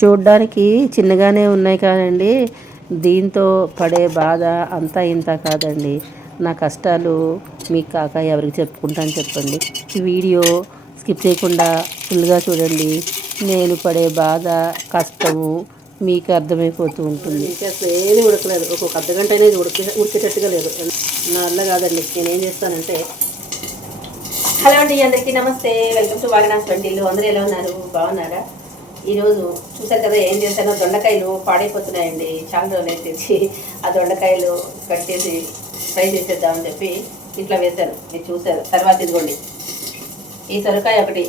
చూడ్డానికి చిన్నగానే ఉన్నాయి కానండి, దీంతో పడే బాధ అంతా ఇంత కాదండి. నా కష్టాలు మీకు కాక ఎవరికి చెప్పుకుంటాను చెప్పండి. ఈ వీడియో స్కిప్ చేయకుండా ఫుల్గా చూడండి. నేను పడే బాధ కష్టము మీకు అర్థమైపోతూ ఉంటుంది. అసలు ఏమీ ఉడకలేదు, ఒక్కొక్క అర్ధగంట అనేది ఉడికేటట్టుగా లేదు. నా వల్ల కాదండి. నేనేం చేస్తానంటే, హలో అండి, అందరికీ నమస్తే. వెల్కమ్ టు వారణాసి వంటిల్లు. అందరూ ఎలా ఉన్నారు? బాగున్నారా? ఈరోజు చూసారు కదా ఏం చేశానో. దొండకాయలు పాడైపోతున్నాయండి. చాలా రోజులు వేసేసి ఆ దొండకాయలు కట్ చేసి ఫ్రై చేసేద్దామని చెప్పి ఇట్లా వేశాను. మీరు చూసారు. తర్వాత ఇదిగోండి ఈ సొరకాయ ఒకటి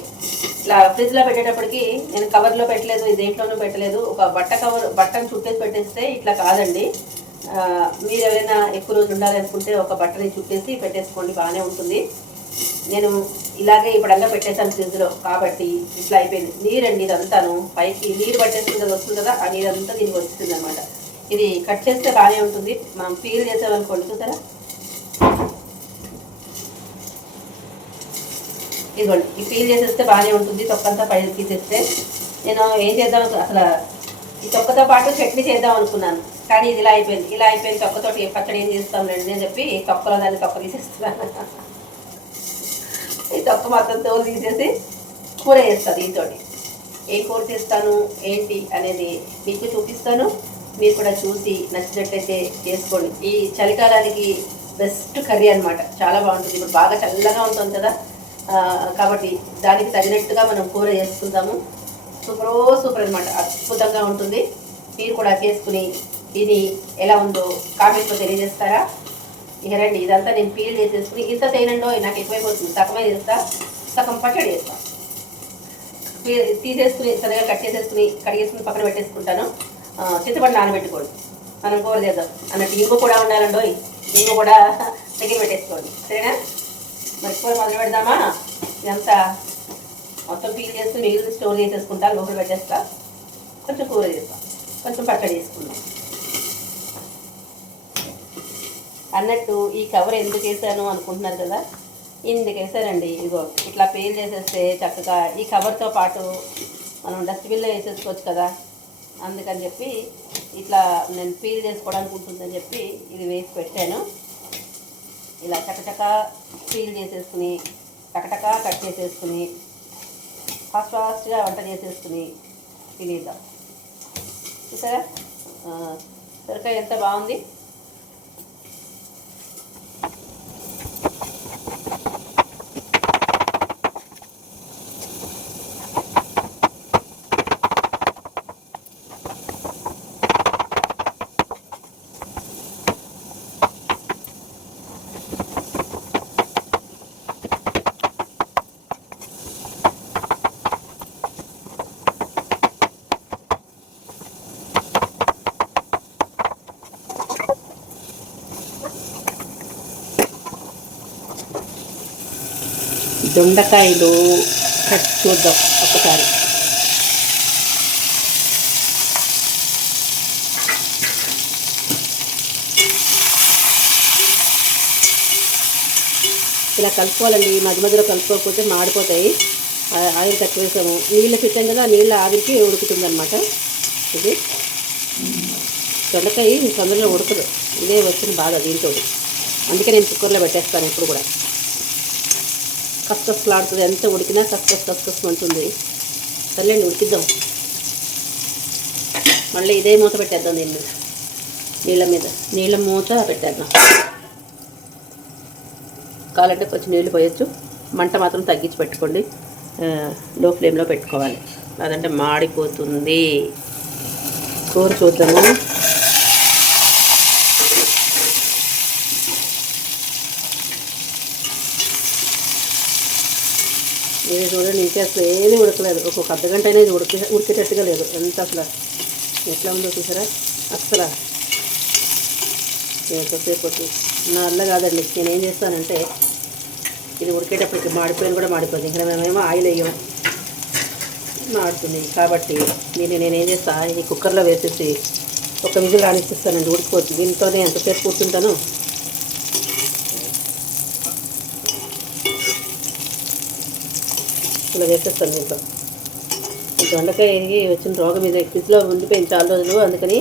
ఇట్లా ఫ్రిడ్జ్లో పెట్టేటప్పటికి నేను కవర్లో పెట్టలేదు, దేంట్లోనూ పెట్టలేదు. ఒక బట్టను చుట్టేసి పెట్టేస్తే ఇట్లా కాదండి. మీరు ఎవరైనా ఎక్కువ రోజులు ఉండాలనుకుంటే ఒక బట్టని చుట్టేసి పెట్టేసుకోండి, బాగానే ఉంటుంది. నేను ఇలాగే ఇప్పుడంగా పెట్టేసాను ఫ్రిడ్జ్లో, కాబట్టి ఇట్లా అయిపోయింది. నీరండి ఇదంతాను, పైకి నీరు పట్టేస్తుంది కదా, వస్తుంది కదా, ఆ నీరంతా దీనికి వస్తుంది అనమాట. ఇది కట్ చేస్తే బాగానే ఉంటుంది. మనం పీల్ చేసామనుకోండి, చూసారా, ఇదిగోండి ఈ పీల్ చేసేస్తే బాగానే ఉంటుంది. తొక్కంతా పై తీసేస్తే నేను ఏం చేద్దాం, అసలు ఈ తొక్కతో పాటు చట్నీ చేద్దాం అనుకున్నాను, కానీ ఇది ఇలా అయిపోయింది. తొక్కతోటి పచ్చడి ఏం చేస్తాం రండి అని చెప్పి తొక్కలో దాన్ని తొక్క తీసేస్తున్నాను. ఈ తొక్క మొత్తం తోలు తీసేసి కూర చేస్తాను. దీంతో ఏం కూర చేస్తాను ఏంటి అనేది మీకు చూపిస్తాను. మీరు కూడా చూసి నచ్చినట్లయితే చేసుకోండి. ఈ చలికాలానికి బెస్ట్ కర్రీ అనమాట, చాలా బాగుంటుంది. ఇప్పుడు బాగా చల్లగా ఉంటుంది కదా, కాబట్టి దానికి తగినట్టుగా మనం కూర చేసుకుందాము. సూపర్ అనమాట, అద్భుతంగా ఉంటుంది. మీరు కూడా చేసుకుని ఇది ఎలా ఉందో కామెంట్లో తెలియజేస్తారా? ఇక రండి, ఇదంతా నేను పీల్ చేసేసుకుని, ఇంత తేనండో నాకు ఎక్కువైపోతుంది, సగమే చేస్తా, సగం పచ్చడి చేస్తా. తీసేసుకుని సరిగా కట్ చేసేసుకుని కడిగేసుకుని పక్కన పెట్టేసుకుంటాను. చింతపండు నానబెట్టుకోండి, మనం కూర చేద్దాం అన్నట్టు. ఇంగు కూడా ఉండాలండో, ఇంగు కూడా దగ్గర పెట్టేసుకోండి, సరేనా? మరి కూర మొదలు పెడదామా? ఇదంతా మొత్తం పీల్ చేసుకుని మిగిలిన స్టోర్ చేసేసుకుంటా, లోపల పెట్టేస్తా. కొంచెం కూర చేస్తా, కొంచెం పచ్చడి చేసుకుందాం అన్నట్టు. ఈ కవర్ ఎందుకు వేసాను అనుకుంటున్నారు కదా, ఇందుకు వేసానండి. ఇదిగో ఇట్లా పీల్ చేసేస్తే చక్కగా ఈ కవర్తో పాటు మనం డస్ట్బిన్లో వేసేసుకోవచ్చు కదా, అందుకని చెప్పి ఇట్లా నేను పీల్ చేసుకోవడానికి ఉంటుందని చెప్పి ఇది వేసి పెట్టాను. ఇలా చకచకా పీల్ చేసేసుకుని టకటకా కట్ చేసేసుకుని ఫాస్ట్గా వంట చేసేసుకుని తినేద్దాం. చూసారా సొరకాయ ఎంత బాగుంది. దొండకాయలు చూద్దాం ఒకసారి. ఇలా కలుపుకోవాలండి, మధ్యలో కలుపుకోకపోతే మాడిపోతాయి. ఆవిరి తక్కువ వేసాము, నీళ్ళు పెట్టాం కదా, నీళ్ళ ఆవిరికి ఉడుకుతుంది అనమాట. ఇది దొండకాయ తొందరగా ఉడకదు, ఇదే వచ్చిన బాధ దీంతో. అందుకే నేను కుక్కర్లో పెట్టేస్తాను ఎప్పుడు కూడా. కస్కస్లాడుతుంది, ఎంత ఉడికినా కస్కస్ ఉంటుంది. సర్లేండి, ఉడికిద్దాం. మళ్ళీ ఇదే మూత పెట్టేద్దాం, దీని మీద నీళ్ళ మూత పెట్టేద్దాం. కావాలంటే కొంచెం నీళ్ళు పోయొచ్చు. మంట మాత్రం తగ్గించి పెట్టుకోండి, లో ఫ్లేమ్లో పెట్టుకోవాలి, అదంటే మాడిపోతుంది. కూర చూద్దాము. ఇది చూడండి, ఇంకా అసలు ఏమీ ఉడకలేదు, ఒక్కొక్క అర్ధగంట అనేది ఉడికేటట్టుగా లేదు. ఎంత అసలు ఎట్లా ఉందో చూసారా, అసలు ఎంతసేపు నా వల్ల కాదండి. నేనేం చేస్తానంటే, ఇది ఉడికేటప్పటికి మాడిపోయింది. ఇంకా మేమేమో ఆయిల్ వేయం, మాడుతుంది. కాబట్టి నేనేం చేస్తాను, ఈ కుక్కర్లో వేసేసి ఒక విజిల్ రానిస్తానండి, ఉడికిపోతుంది. దీంతోనే ఎంతసేపు కూర్చుంటాను. ఇలా వేసేస్తాను. దీంట్లో దొండకాయ వచ్చిన రోగం మీద ఫ్రిడ్జ్లో ఉండిపోయింది చాలా రోజులు, అందుకని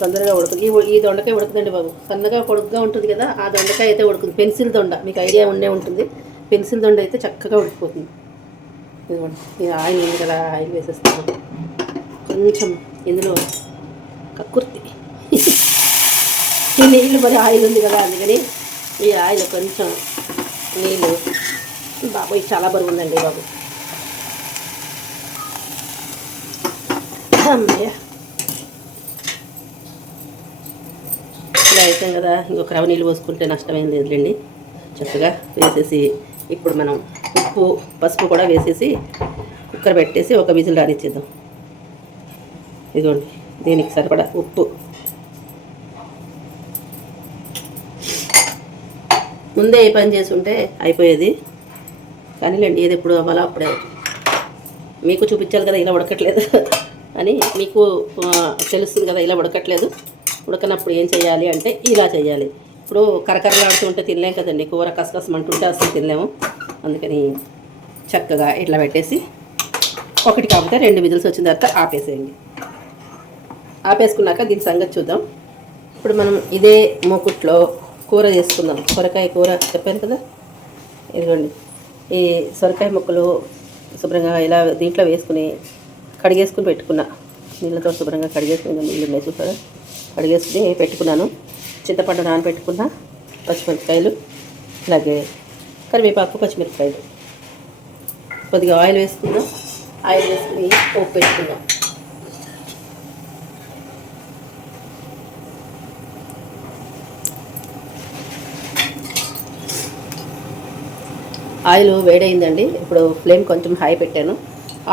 తొందరగా ఉడకదు. ఈ దొండకాయ ఉడకదండి బాబు, సన్నగా పొడుగ్గా ఉంటుంది కదా, ఆ దొండకాయ అయితే ఉడుకుతుంది. పెన్సిల్ దొండ మీకు ఐడియా ఉండే ఉంటుంది, పెన్సిల్ దొండ అయితే చక్కగా ఉడికిపోతుంది. ఇదిగోండి, ఇది ఆయిల్ ఉంది కదా, ఆయిల్ వేసేస్తాను కొంచెం. ఇందులో కక్కుర్తి ఈ నీళ్ళు మరి ఆయిల్ ఉంది కదా, అందుకని ఈ ఆయిల్ కొంచెం నీళ్ళు. బాబు ఇది చాలా బరువు ఉందండి బాబు. అమ్మయ్య, ఇలా అయిపోయాం కదా. ఇంకొక రవ్వ నీళ్ళు పోసుకుంటే నష్టమేం లేదులేండి. చక్కగా వేసేసి ఇప్పుడు మనం ఉప్పు పసుపు కూడా వేసేసి కుక్కర్ పెట్టేసి ఒక విజిల్ రానిచ్చేద్దాం. ఇదిగోండి, దీనికి సరిపడా ఉప్పు. ముందే ఏ పని చేసి ఉంటే అయిపోయేది, కానీలేండి ఏది ఎప్పుడు అవ్వాలో అప్పుడే. మీకు చూపించాలి కదా ఇలా ఉడకట్లేదు అని, మీకు తెలుస్తుంది కదా ఇలా ఉడకట్లేదు. ఉడకనప్పుడు ఏం చేయాలి అంటే ఇలా చేయాలి. ఇప్పుడు కరకరలాడుతూ ఉంటే తినలేం కదండి, కూర కసకసమంటుంటే అసలు తినలేము. అందుకని చక్కగా ఇట్లా పెట్టేసి ఒకటి కాకపోతే 2 విజిల్స్ వచ్చిన తర్వాత ఆపేసేయండి. ఆపేసుకున్నాక దీని సంగతి చూద్దాం. ఇప్పుడు మనం ఇదే మూకుట్లో కూర చేసుకుందాం. సొరకాయ కూర చెప్పాను కదా, ఇదిగోండి ఈ సొరకాయ ముక్కలు శుభ్రంగా ఇలా దీంట్లో వేసుకుని కడిగేసుకుని పెట్టుకున్నా. నీళ్ళతో శుభ్రంగా కడిగేసుకుని, నీళ్ళు ఉన్నాయి చూసారా, కడిగేసుకుని పెట్టుకున్నాను. చింతపండు నానబెట్టుకున్న, పచ్చిమిరపకాయలు, అలాగే కరివేపాకు, పచ్చిమిరపకాయలు. కొద్దిగా ఆయిల్ వేసుకుందాం. ఆయిల్ వేసుకుని పోపు పెట్టుకుందాం. ఆయిల్ వేడైందండి. ఇప్పుడు ఫ్లేమ్ కొంచెం హై పెట్టాను.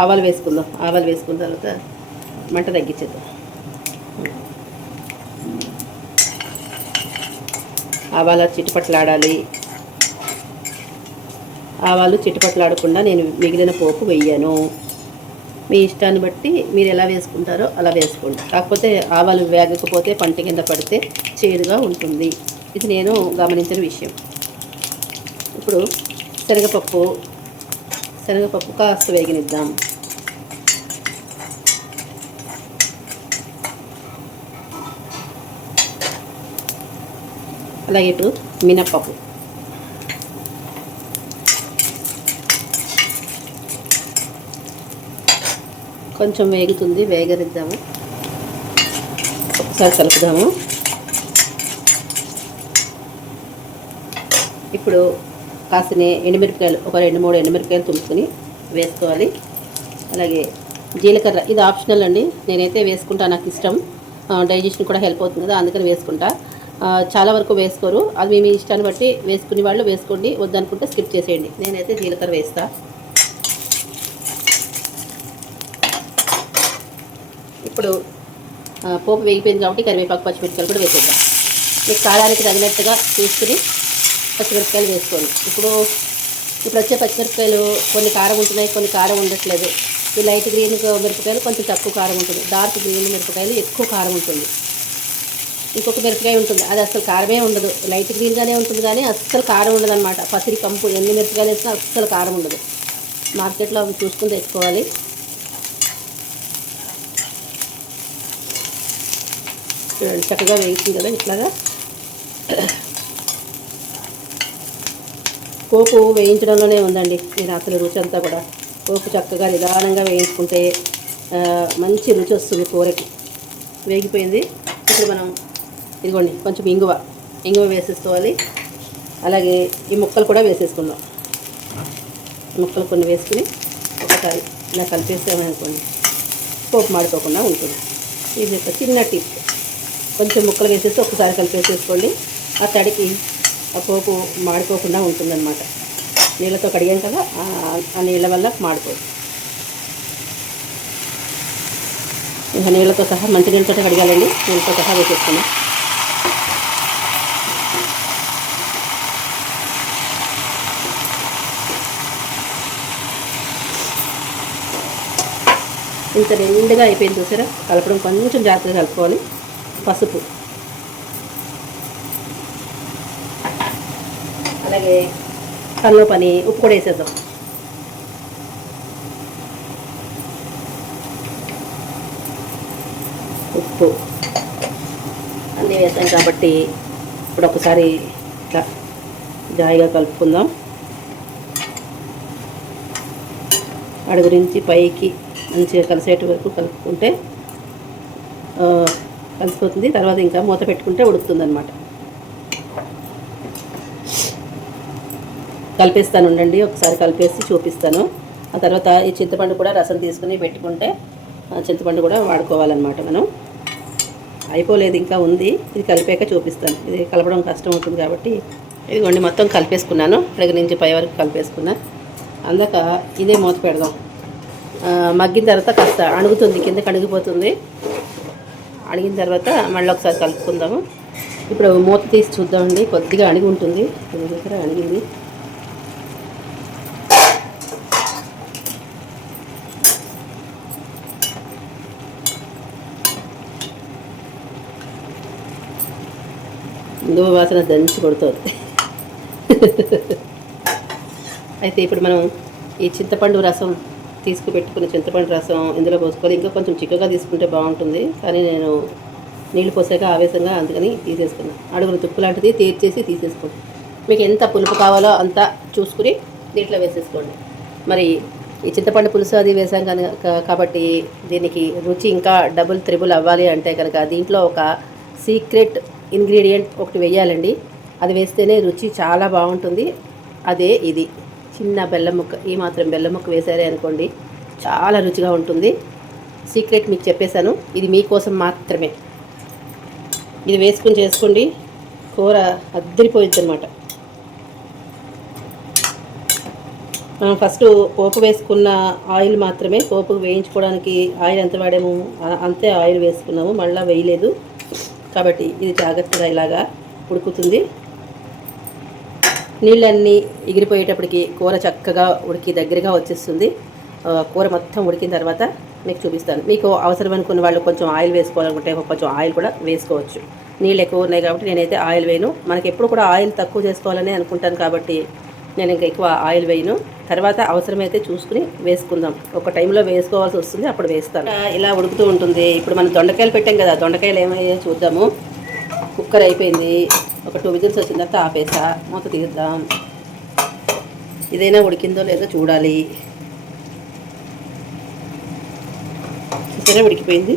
ఆవాలు వేసుకుందాం. ఆవాలు వేసుకున్న తర్వాత మంట తగ్గించేద్దాం. ఆవాలు చిట్టుపట్లాడాలి. ఆవాలు చిట్టుపట్లాడకుండా నేను మిగిలిన పోపు వేయను. మీ ఇష్టాన్ని బట్టి మీరు ఎలా వేసుకుంటారో అలా వేసుకోండి. కాకపోతే ఆవాలు వేగకపోతే పంట కింద పడితే చేదుగా ఉంటుంది. ఇది నేను గమనించిన విషయం. ఇప్పుడు శనగపప్పు కాస్త వేగనిద్దాం. అలాగే ఇప్పుడు మినప్పప్పు, కొంచెం వేగుతుంది, వేగనిద్దాము. ఒకసారి కలుపుదాము. ఇప్పుడు కాసిన ఎండుమిరపకాయలు, ఒక 2-3 ఎండుమిరపకాయలు తుంపుకొని వేసుకోవాలి. అలాగే జీలకర్ర, ఇది ఆప్షనల్ అండి, నేనైతే వేసుకుంటా, నాకు ఇష్టం. డైజెషన్ కూడా హెల్ప్ అవుతుంది కదా, అందుకని వేసుకుంటా. చాలా వరకు వేసుకోరు, అది మీ ఇష్టాన్ని బట్టి వేసుకునే వాళ్ళు వేసుకోండి, వద్దనుకుంటే స్కిప్ చేసేయండి. నేనైతే జీలకర్ర వేస్తా. ఇప్పుడు పోపు వేగిపోయింది కాబట్టి కరివేపాకు, పచ్చిమిరపకాయలు కూడా వేసేద్దాం. మీకు కారానికి తగినట్టుగా చూసుకుని పచ్చిమిరపకాయలు వేసుకోండి. ఇప్పుడు వచ్చే పచ్చిమిరపకాయలు కొన్ని కారం ఉంటున్నాయి, కొన్ని కారం ఉండట్లేదు. ఈ లైట్ గ్రీన్ మిరపకాయలు కొంచెం తక్కువ కారం ఉంటుంది, డార్క్ గ్రీన్ మిరపకాయలు ఎక్కువ కారం ఉంటుంది. ఇంకొక మిరపకాయ ఉంటుంది, అది అసలు కారమే ఉండదు, లైట్ గ్రీన్గానే ఉంటుంది కానీ అస్సలు కారం ఉండదు అనమాట. పసిరి కంపు, ఎన్ని మిరపకాయలు వేసినా అస్సలు కారం ఉండదు. మార్కెట్లో అవి చూసుకుని తెచ్చుకోవాలి. చూడండి చక్కగా వేగుతుంది కదా. ఇట్లాగా పోపు వేయించడంలోనే ఉందండి నేను అసలు రుచి అంతా కూడా. పోపు చక్కగా నిదానంగా వేయించుకుంటే మంచి రుచి వస్తుంది కూరకి. వేగిపోయింది. ఇప్పుడు మనం ఇదిగోండి కొంచెం ఇంగువ వేసేసుకోవాలి. అలాగే ఈ ముక్కలు కూడా వేసేసుకుందాం. ముక్కలు కొన్ని వేసుకుని ఒకసారి ఇలా కలిపేసామనుకోండి పోపు మాడిపోకుండా ఉంటుంది. ఇది ఒక చిన్న టిప్. కొంచెం ముక్కలు వేసేసి ఒకసారి కలిపేసేసుకోండి. ఆ తడికి ఆ పోపు మాడిపోకుండా ఉంటుందన్నమాట. నీళ్ళతో కడిగాం కదా, ఆ నీళ్ళ వల్ల మాడిపోదు. ఇంకా నీళ్ళతో సహా మంచి నీళ్ళతో కడగాలండి. నీళ్ళతో సహా వేసేసుకున్నాం. ఇంత నిండుగా అయిపోయింది చూసారా. కలపడం కొంచెం జాగ్రత్తగా కలుపుకోవాలి. పసుపు, అలాగే కల్లుపని, ఉప్పు కూడా వేసేద్దాం. ఉప్పు అన్నీ వేసాం కాబట్టి ఇప్పుడు ఒకసారి ఇట్లా జాయిగా కలుపుకుందాం. అడుగు నుంచి పైకి మంచిగా కలిసేటి వరకు కలుపుకుంటే కలిసిపోతుంది. తర్వాత ఇంకా మూత పెట్టుకుంటే ఉడుకుతుంది అనమాట. కలిపేస్తాను ఉండండి, ఒకసారి కలిపేసి చూపిస్తాను. ఆ తర్వాత ఈ చింతపండు కూడా రసం తీసుకుని పెట్టుకుంటే చింతపండు కూడా వాడుకోవాలన్నమాట. మనం అయిపోలేదు, ఇంకా ఉంది. ఇది కలిపాక చూపిస్తాను. ఇది కలపడం కష్టం అవుతుంది కాబట్టి ఇదిగోండి మొత్తం కలిపేసుకున్నాను. అడుగు నుంచి పై వరకు కలిపేసుకున్నా. అందాక ఇదే మూత పెడదాం. మగ్గిన తర్వాత కాస్త అణుగుతుంది, కిందకి అణిగిపోతుంది. అణిగిన తర్వాత మళ్ళీ ఒకసారి కలుపుకుందాము. ఇప్పుడు మూత తీసి చూద్దామండి. కొద్దిగా అణిగి ఉంటుంది, దగ్గర అణిగింది. ఇందువ వాసన దంచి కొడుతుంది. అయితే ఇప్పుడు మనం ఈ చింతపండు రసం పెట్టుకున్న చింతపండు రసం ఇందులో పోసుకొని ఇంకా కొంచెం చిక్కగా తీసుకుంటే బాగుంటుంది. కానీ నేను నీళ్లు పోసాక ఆవేశంగా అందుకని తీసేసుకున్నాను. అడుగులు తుప్పు లాంటిది తీర్చేసి తీసేసుకోండి. మీకు ఎంత పులుపు కావాలో అంత చూసుకుని దీంట్లో వేసేసుకోండి. మరి ఈ చింతపండు పులుసు అది వేసాం కనుక కాబట్టి దీనికి రుచి ఇంకా డబుల్ త్రిబుల్ అవ్వాలి అంటే కనుక దీంట్లో ఒక సీక్రెట్ ఇంగ్రీడియంట్ ఒకటి వేయాలండి. అది వేస్తేనే రుచి చాలా బాగుంటుంది. అదే ఇది చిన్న బెల్లం ముక్క. ఈ మాత్రం బెల్లం ముక్క వేసారే అనుకోండి, చాలా రుచిగా ఉంటుంది. సీక్రెట్ మీకు చెప్పేశాను, ఇది మీకోసం మాత్రమే. ఇది వేసుకుని చేసుకోండి, కూర అద్దరిపోయింది అనమాట. మనం ఫస్ట్ పోపు వేసుకున్న ఆయిల్ మాత్రమే, పోపు వేయించుకోవడానికి ఆయిల్ ఎంత వాడాము అంతే ఆయిల్ వేసుకున్నాము, మళ్ళీ వేయలేదు. కాబట్టి ఇది జాగ్రత్తగా ఇలాగా ఉడుకుతుంది. నీళ్ళన్నీ ఎగిరిపోయేటప్పటికి కూర చక్కగా ఉడికి దగ్గరగా వచ్చేస్తుంది. కూర మొత్తం ఉడికిన తర్వాత మీకు చూపిస్తాను. మీకు అవసరం అనుకున్న వాళ్ళు కొంచెం ఆయిల్ వేసుకోవాలనుకుంటే కొంచెం ఆయిల్ కూడా వేసుకోవచ్చు. నీళ్ళు ఎక్కువ ఉన్నాయి కాబట్టి నేనైతే ఆయిల్ వేయను. మనకి ఎప్పుడు కూడా ఆయిల్ తక్కువ చేసుకోవాలని అనుకుంటాను కాబట్టి నేను ఇంకా ఎక్కువ ఆయిల్ వేయను. తర్వాత అవసరమైతే చూసుకుని వేసుకుందాం. ఒక టైంలో వేసుకోవాల్సి వస్తుంది, అప్పుడు వేస్తాను. ఇలా ఉడుకుతూ ఉంటుంది. ఇప్పుడు మనం దొండకాయలు పెట్టాం కదా, దొండకాయలు ఏమయ్యాయో చూద్దాము. కుక్కర్ అయిపోయింది. ఒక 2 విజిల్స్ వచ్చిన తర్వాత ఆపేసా. మూత తీద్దాం. ఇదైనా ఉడికిందో లేదో చూడాలి. చూసారా ఉడికిపోయింది.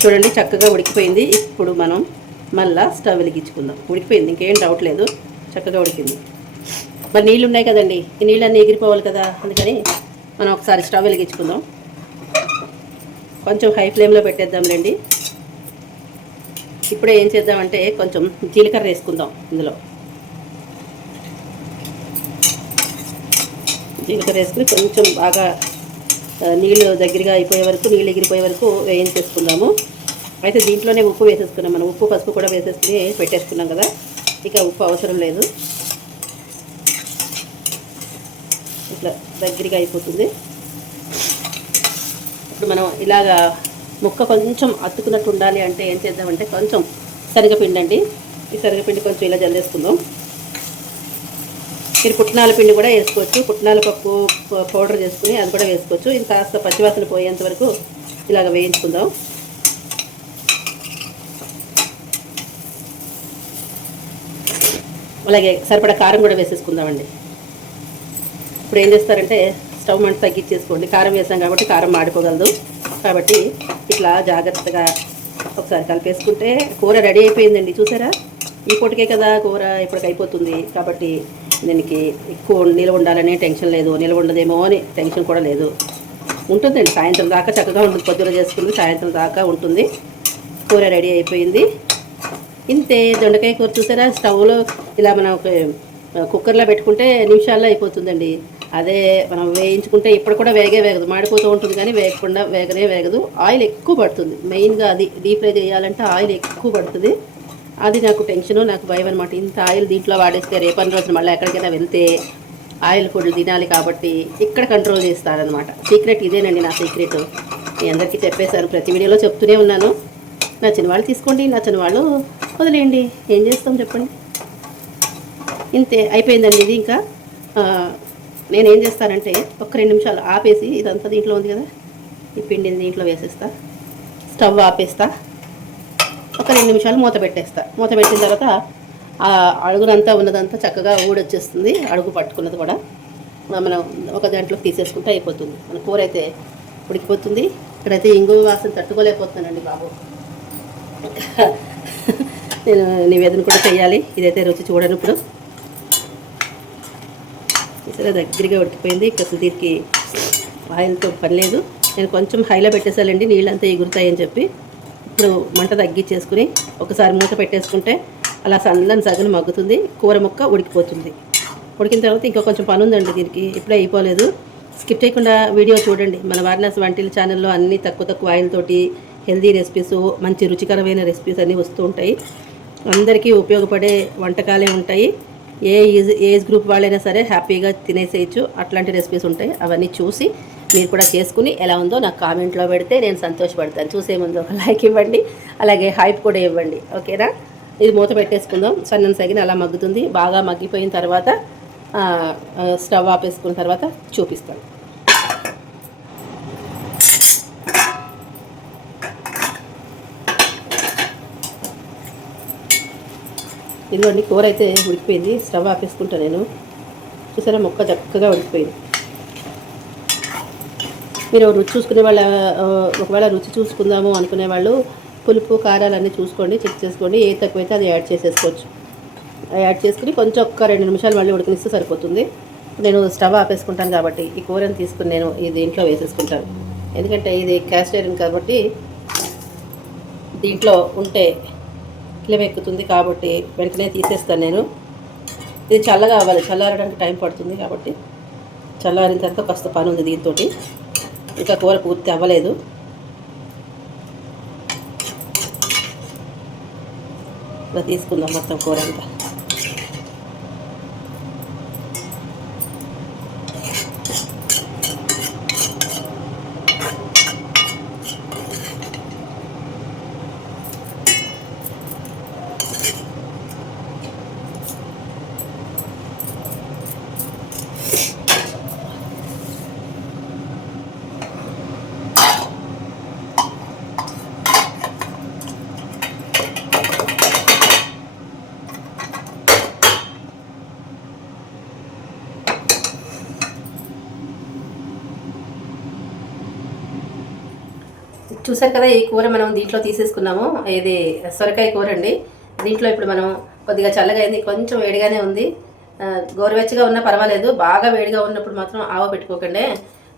చూడండి చక్కగా ఉడికిపోయింది. ఇప్పుడు మనం మళ్ళీ స్టవ్ వెలిగించుకుందాం. ఉడికిపోయింది, ఇంకేం డౌట్ లేదు, చక్కగా ఉడికింది. మరి నీళ్ళు ఉన్నాయి కదండి, ఈ నీళ్ళన్నీ ఎగిరిపోవాలి కదా, అందుకని మనం ఒకసారి స్టవ్ వెలిగించుకుందాం. కొంచెం హై ఫ్లేమ్లో పెట్టేద్దాంలేండి. ఇప్పుడే ఏం చేద్దామంటే కొంచెం జీలకర్ర వేసుకుందాం. ఇందులో జీలకర్ర వేసుకుని కొంచెం బాగా నీళ్ళు దగ్గరగా అయిపోయే వరకు, నీళ్ళు ఎగిరిపోయే వరకు వేయించేసుకుందాము. అయితే దీంట్లోనే ఉప్పు వేసేసుకున్నాం. మనం ఉప్పు పసుపు కూడా వేసేసుకుని పెట్టేసుకున్నాం కదా, ఇక ఉప్పు అవసరం లేదు. ఇట్లా దగ్గరగా అయిపోతుంది. ఇప్పుడు మనం ఇలాగా ముక్క కొంచెం అతుకున్నట్టు ఉండాలి అంటే ఏం చేద్దామంటే కొంచెం శనగపిండి అండి. ఈ శనగపిండి కొంచెం ఇలా జల్లేసుకుందాం. మీరు పుట్నాల పిండి కూడా వేసుకోవచ్చు. పుట్నాల పప్పు పౌడర్ చేసుకుని అది కూడా వేసుకోవచ్చు. ఇది కాస్త పచ్చివాసన పోయేంత వరకు ఇలాగ వేయించుకుందాం. అలాగే సరిపడా కారం కూడా వేసేసుకుందామండి. ఇప్పుడు ఏం చేస్తారంటే స్టవ్ మంట తగ్గించేసుకోండి. కారం వేసాం కాబట్టి కారం మాడిపోగలదు. కాబట్టి ఇట్లా జాగ్రత్తగా ఒకసారి కలిపేసుకుంటే కూర రెడీ అయిపోయిందండి. చూసారా, ఈ పూటకే కదా కూర ఇప్పటికి అయిపోతుంది. కాబట్టి దీనికి ఎక్కువ నిల్వ ఉండాలనే టెన్షన్ లేదు, నిల్వ ఉండదేమో అని టెన్షన్ కూడా లేదు. ఉంటుందండి, సాయంత్రం దాకా చక్కగా ఉంటుంది. పొద్దున చేసుకుంది సాయంత్రం దాకా ఉంటుంది. కూర రెడీ అయిపోయింది. ఇంతే దొండకాయ కూర. చూసారా, స్టవ్లో ఇలా మనం కుక్కర్లో పెట్టుకుంటే నిమిషాల్లో అయిపోతుందండి. అదే మనం వేయించుకుంటే ఇప్పుడు కూడా వేగదు, మాడిపోతూ ఉంటుంది. కానీ వేగదు. ఆయిల్ ఎక్కువ పడుతుంది. మెయిన్గా అది డీప్ ఫ్రై చేయాలంటే ఆయిల్ ఎక్కువ పడుతుంది. అది నాకు టెన్షను, నాకు భయం అనమాట. ఇంత ఆయిల్ దీంట్లో వాడేస్తే రేపటి రోజున మళ్ళీ ఎక్కడికైనా వెళ్తే ఆయిల్ ఫుడ్ తినాలి కాబట్టి ఇక్కడ కంట్రోల్ చేస్తారనమాట. సీక్రెట్ ఇదేనండి, నా సీక్రెట్. మీ అందరికీ చెప్పేశాను, ప్రతి వీడియోలో చెప్తూనే ఉన్నాను. నచ్చిన వాళ్ళు తీసుకోండి, నచ్చిన వాళ్ళు వదిలేయండి. ఏం చేస్తాం చెప్పండి. ఇంతే అయిపోయిందండి. ఇది ఇంకా నేనేం చేస్తానంటే ఒక 2 నిమిషాలు ఆపేసి, ఇదంతా దీంట్లో ఉంది కదా, ఈ పిండిని దీంట్లో వేసేస్తా, స్టవ్ ఆపేస్తా, ఒక 2 నిమిషాలు మూత పెట్టేస్తా. మూత పెట్టిన తర్వాత ఆ అడుగునంతా ఉన్నదంతా చక్కగా ఊడొచ్చేస్తుంది, అడుగు పట్టుకున్నది కూడా మనం ఒక దాంట్లో తీసేసుకుంటే అయిపోతుంది. మన కూర అయితే ఉడికిపోతుంది. ఇక్కడైతే ఇంగువ వాసన తట్టుకోలేకపోతున్నానండి బాబు. నేను నివేదన కూడా చేయాలి. ఇదైతే రుచి చూడను. ఇప్పుడు సరే దగ్గరగా ఉడికిపోయింది. అసలు దీనికి ఆయిల్తో పని లేదు. నేను కొంచెం హైలో పెట్టేసానండి, నీళ్ళంతా ఎగురుతాయని చెప్పి. ఇప్పుడు మంట తగ్గించేసుకుని ఒకసారి మూత పెట్టేసుకుంటే అలా సన్నని సగను మగ్గుతుంది, కూర ముక్క ఉడికిపోతుంది. ఉడికిన తర్వాత ఇంకా కొంచెం పని ఉందండి దీనికి, ఇప్పుడే అయిపోలేదు. స్కిప్ చేయకుండా వీడియో చూడండి. మన వారణాసి వంటిల ఛానల్లో అన్నీ తక్కువ ఆయిల్తోటి హెల్దీ రెసిపీస్, మంచి రుచికరమైన రెసిపీస్ అన్నీ వస్తూ ఉంటాయి. అందరికీ ఉపయోగపడే వంటకాలే ఉంటాయి. ఏజ్ గ్రూప్ వాళ్ళైనా సరే హ్యాపీగా తినేసేయచ్చు. అట్లాంటి రెసిపీస్ ఉంటాయి. అవన్నీ చూసి మీరు కూడా చేసుకుని ఎలా ఉందో నాకు కామెంట్లో పెడితే నేను సంతోషపడతాను. చూసే ముందు ఒక లైక్ ఇవ్వండి, అలాగే హైప్ కూడా ఇవ్వండి. ఓకేనా? ఇది మూత పెట్టేసుకుందాం. సన్నని సగిన అలా మగ్గుతుంది. బాగా మగ్గిపోయిన తర్వాత స్టవ్ ఆపేసుకున్న తర్వాత చూపిస్తాను. ఇదిగోండి కూర అయితే ఉడికిపోయింది. స్టవ్ ఆపేసుకుంటా నేను. చూసారా ముక్క చక్కగా ఉడికిపోయింది. మీరు రుచి చూసుకునే వాళ్ళ, ఒకవేళ రుచి చూసుకుందాము అనుకునే వాళ్ళు పులుపు కారాలన్నీ చూసుకోండి, చెక్ చేసుకోండి. ఏ తక్కువైతే అది యాడ్ చేసేసుకోవచ్చు. యాడ్ చేసుకుని కొంచెం ఒక్క 2 నిమిషాలు మళ్ళీ ఉడకనిస్తే సరిపోతుంది. నేను స్టవ్ ఆపేసుకుంటాను కాబట్టి ఈ కూరని తీసుకుని నేను ఇది దీంట్లో వేసేసుకుంటాను. ఎందుకంటే ఇది క్యాస్ట్ ఐరన్ కాబట్టి దీంట్లో ఉంటే కిలం ఎక్కుతుంది కాబట్టి వెంటనే తీసేస్తాను నేను. ఇది చల్లగా అవ్వాలి, చల్లారడానికి టైం పడుతుంది కాబట్టి చల్లారిన తర్వాత కాస్త పని ఉంది దీంతో. ఇంకా కూర పూర్తి అవ్వలేదు. ఇలా తీసుకుందాం మొత్తం కూర అంతా. చూసారు కదా, ఈ కూర మనం దీంట్లో తీసేసుకున్నాము. ఇది సొరకాయ కూర అండి. దీంట్లో ఇప్పుడు మనం కొద్దిగా చల్లగా అయింది, కొంచెం వేడిగానే ఉంది. గోరువెచ్చగా ఉన్నా పర్వాలేదు, బాగా వేడిగా ఉన్నప్పుడు మాత్రం ఆవ పెట్టుకోకండి.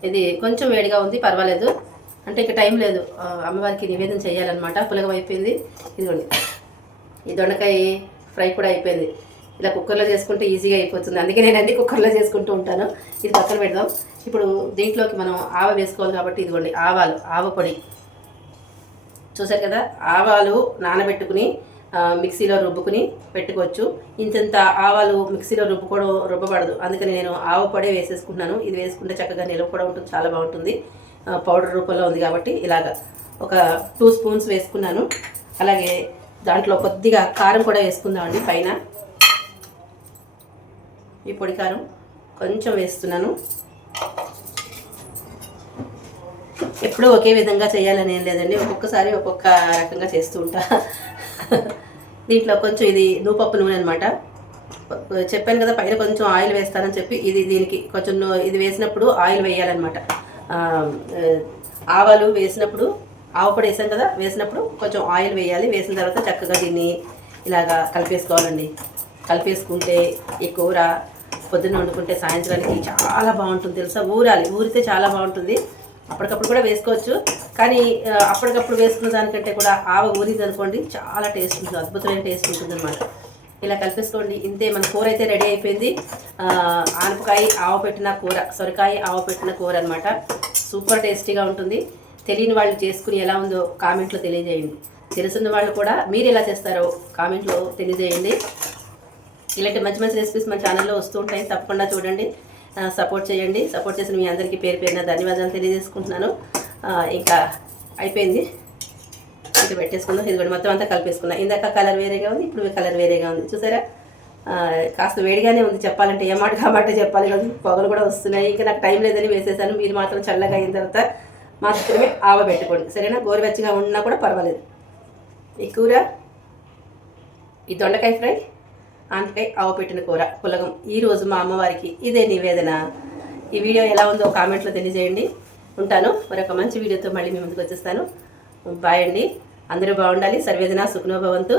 ఇది కొంచెం వేడిగా ఉంది, పర్వాలేదు. అంటే ఇక టైం లేదు, అమ్మవారికి నివేదన చేయాలన్నమాట. పులగం అయిపోయింది. ఇదిగోండి, ఈ దొండకాయ ఫ్రై కూడా అయిపోయింది. ఇలా కుక్కర్లో చేసుకుంటే ఈజీగా అయిపోతుంది, అందుకే నేను అన్ని కుక్కర్లో చేసుకుంటూ ఉంటాను. ఇది పక్కన పెడదాం. ఇప్పుడు దీంట్లోకి మనం ఆవ వేసుకోవాలి కాబట్టి ఇదిగోండి ఆవాలు, ఆవ పొడి. చూసారు కదా, ఆవాలు నానబెట్టుకుని మిక్సీలో రుబ్బుకుని పెట్టుకోవచ్చు. ఇంత ఆవాలు మిక్సీలో రుబ్బబడదు, అందుకని నేను ఆవ పొడే వేసేసుకుంటున్నాను. ఇది వేసుకుంటే చక్కగా నిల్వ కూడా ఉంటుంది, చాలా బాగుంటుంది. పౌడర్ రూపంలో ఉంది కాబట్టి ఇలాగా ఒక 2 స్పూన్స్ వేసుకున్నాను. అలాగే దాంట్లో కొద్దిగా కారం కూడా వేసుకుందామండి పైన. ఈ పొడి కారం కొంచెం వేస్తున్నాను. ఎప్పుడూ ఒకే విధంగా చేయాలని ఏం లేదండి, ఒక్కొక్కసారి ఒక్కొక్క రకంగా చేస్తూ ఉంటా. దీంట్లో కొంచెం ఇది నూపప్పు నూనె అనమాట. చెప్పాను కదా పైన కొంచెం ఆయిల్ వేస్తానని చెప్పి, దీనికి కొంచెం ఇది వేసినప్పుడు ఆయిల్ వేయాలన్నమాట. ఆవాలు వేసినప్పుడు, ఆవపొడి వేసాం కదా, వేసినప్పుడు కొంచెం ఆయిల్ వేయాలి. వేసిన తర్వాత చక్కగా దీన్ని ఇలాగా కలిపేసుకోవాలండి. కలిపేసుకుంటే ఈ కూర పొద్దున్న వండుకుంటే సాయంత్రానికి చాలా బాగుంటుంది తెలుసా. ఊరితే చాలా బాగుంటుంది. అప్పటికప్పుడు కూడా వేసుకోవచ్చు, కానీ అప్పటికప్పుడు వేసుకున్న దానికంటే కూడా ఆవ ఊరింది అనుకోండి చాలా టేస్ట్ ఉంటుంది, అద్భుతమైన టేస్ట్ ఉంటుంది అనమాట. ఇలా కలిపేసుకోండి. ఇంతే, మన కూర అయితే రెడీ అయిపోయింది. ఆనపకాయ ఆవ పెట్టిన కూర, సొరకాయ ఆవ పెట్టిన కూర అనమాట. సూపర్ టేస్టీగా ఉంటుంది. తెలియని వాళ్ళు చేసుకుని ఎలా ఉందో కామెంట్లో తెలియజేయండి. తెలుసున్న వాళ్ళు కూడా మీరు ఎలా చేస్తారో కామెంట్లో తెలియజేయండి. ఇలాంటి మంచి మంచి రెసిపీస్ మన ఛానల్లో వస్తూ ఉంటాయి, తప్పకుండా చూడండి, సపోర్ట్ చేయండి. సపోర్ట్ చేసిన మీ అందరికీ పేరు పేరున ధన్యవాదాలు తెలియజేసుకుంటున్నాను. ఇంకా అయిపోయింది, ఇంకా పెట్టేసుకుందాం. ఇది కూడా మొత్తం అంతా కలిపేసుకున్నాం. ఇందాక కలర్ వేరేగా ఉంది, ఇప్పుడు కలర్ వేరేగా ఉంది. చూసారా, కాస్త వేడిగానే ఉంది చెప్పాలంటే. ఏ మాట కాబట్టి చెప్పాలి కదా, పొగలు కూడా వస్తున్నాయి. ఇంకా నాకు టైం లేదని వేసేసాను. మీరు మాత్రం చల్లగా అయిన తర్వాత మాత్రమే ఆవబెట్టుకోండి, సరేనా? గోరువెచ్చగా ఉన్నా కూడా పర్వాలేదు. ఈ కూర, ఈ దొండకాయ ఫ్రై, ఆనపకాయ ఆవపెట్టిన కూర పులగం ఈరోజు మా అమ్మవారికి ఇదే నివేదన. ఈ వీడియో ఎలా ఉందో కామెంట్లో తెలియజేయండి. ఉంటాను, మరొక మంచి వీడియోతో మళ్ళీ మీ ముందుకు వచ్చేస్తాను. బాయ్ అండి. అందరూ బాగుండాలి. సర్వేజన సుఖనో భవంతు.